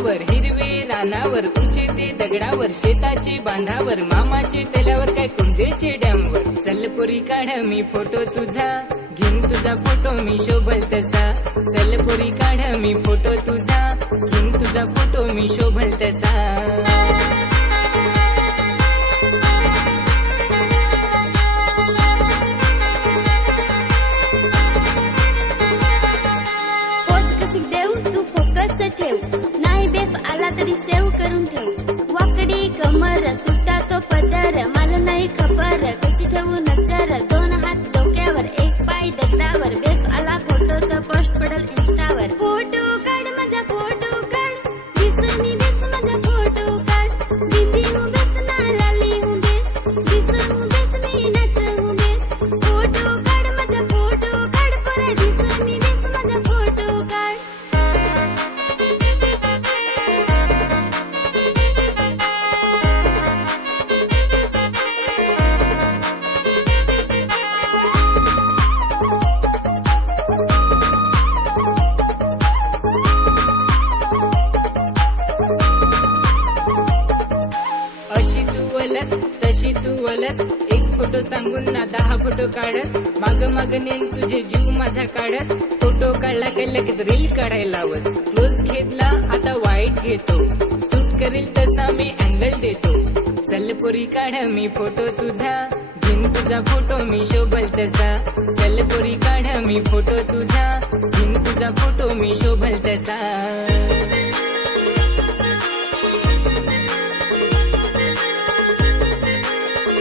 अंगणावर, हिरवे रानावर, तुझे ते दगडावर, शेताचे बांधावर, मामाचे तेलावर, काय कुंजेचे डॅमवर. चल पोरी काढ मी फोटो तुझा, घेईन तुझा फोटो मी शोभल तसा. चल पोरी काढ मी फोटो तुझा, घेईन तुझा फोटो मी शोभल तसा. ठेव नाही बेस आला तरी सेव करून ठेव. वाकडी कमर सुट्टा तो पदर, मला नाही खबर कशी ठेवू नजर. दोन हात डोक्यावर, एक पाय दगडावर, बेस आला फोटो तर पोस्ट पडल इंस्टावर. फोटो काढ माझा फोटो काढ, दिसनी बेस माझा फोटो काढ. दिदी हूँ बेस ना लाली हूँ बेस, दिस हूँ बेस मी नच हूँ बेस. फोटो काढ माझा फोटो काढ, पोरे दिसनी बेस माझा फोटो काढ. तशी तू वलस, एक फोटो सांगून ना 10 फोटो काढस. माग माग नेन तुझे जीव माझा काढस. फोटो काढला की लगेच रील काढायला लावस. क्लोज घेतला आता वाईट घेतो, शूट करील तसा मी अँगल देतो. चल पोरी काढ मी फोटो तुझा, घेईन तुझा फोटो मी शोभल तसा. चल पोरी काढ मी फोटो तुझा, घेईन तुझा फोटो मी शोभल तसा.